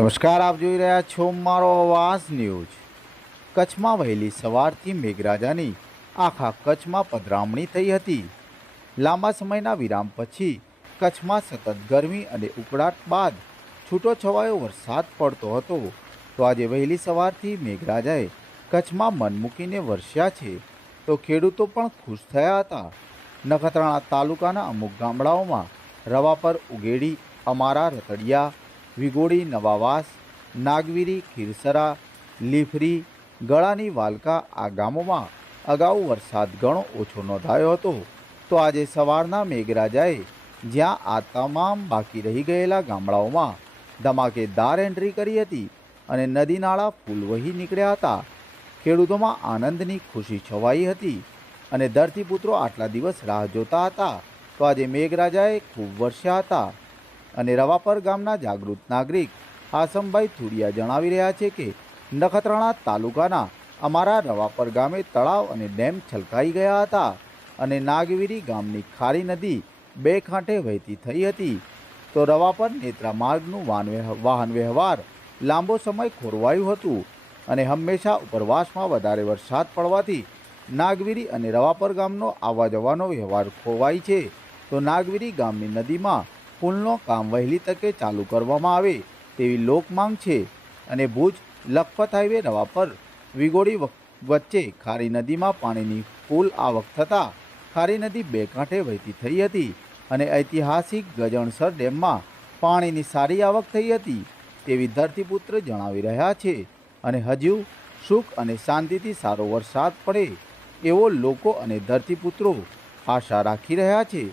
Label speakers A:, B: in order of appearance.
A: નમસ્કાર, આપ જોઈ રહ્યા છો મારો અવાજ ન્યૂઝ. કચ્છમાં વહેલી સવારથી મેઘરાજાની આખા કચ્છમાં પધરામણી થઈ હતી. લાંબા સમયના વિરામ પછી કચ્છમાં સતત ગરમી અને ઉકળાટ બાદ છૂટો છવાયો વરસાદ પડતો હતો. તો આજે વહેલી સવારથી મેઘરાજાએ કચ્છમાં મન મૂકીને વરસ્યા છે. તો ખેડૂતો પણ ખુશ થયા હતા. નખત્રાણા તાલુકાના અમુક ગામડાઓમાં રવા પર ઉગેડી અમારા રતડિયા વિગોડી, નવાવાસ, નાગવીરી, ખીરસરા, લીફરી, ગળાની વાલકા આ ગામોમાં અગાઉ વરસાદ ઘણો ઓછો નોંધાયો હતો. તો આજે સવારના મેઘરાજાએ જ્યાં આ તમામ બાકી રહી ગયેલા ગામડાઓમાં ધમાકેદાર એન્ટ્રી કરી હતી અને નદી નાળા ફૂલ વહી નીકળ્યા હતા, ખેડૂતોમાં આનંદની ખુશી છવાઈ હતી અને ધરતીપુત્રો આટલા દિવસ રાહ જોતા હતા. તો આજે મેઘરાજાએ ખૂબ વરસ્યા હતા. અને રવાપર ગામના જાગૃત નાગરિક આસમભાઈ થુડિયા જણાવી રહ્યા છે કે નખત્રાણા તાલુકાના અમારા રવાપર ગામે તળાવ અને ડેમ છલકાઈ ગયા હતા અને નાગવીરી ગામની ખારી નદી બે કાંઠે વહેતી થઈ હતી. તો રવાપર નેત્રા માર્ગનું વાહન વ્યવહાર લાંબો સમય ખોરવાયું હતું અને હંમેશા ઉપરવાસમાં વધારે વરસાદ પડવાથી નાગવીરી અને રવાપર ગામનો આવવા જવાનો વ્યવહાર ખોવાય છે. તો નાગવીરી ગામની નદીમાં પુલનો કામ વહેલી તકે ચાલુ કરવામાં આવે તેવી લોકમાંગ છે અને ભુજ લખપત હાઈવે રવાપર વિગોડી વખ- વચ્ચે ખારી નદીમાં પાણીની પુલ આવક થતાં ખારી નદી બે કાંઠે વહેતી થઈ હતી અને ઐતિહાસિક ગજણસર ડેમમાં પાણીની સારી આવક થઈ હતી તેવી ધરતીપુત્ર જણાવી રહ્યા છે અને હજુ સુખ અને શાંતિથી સારો વરસાદ પડે એવો લોકો અને ધરતીપુત્રો આશા રાખી રહ્યા છે.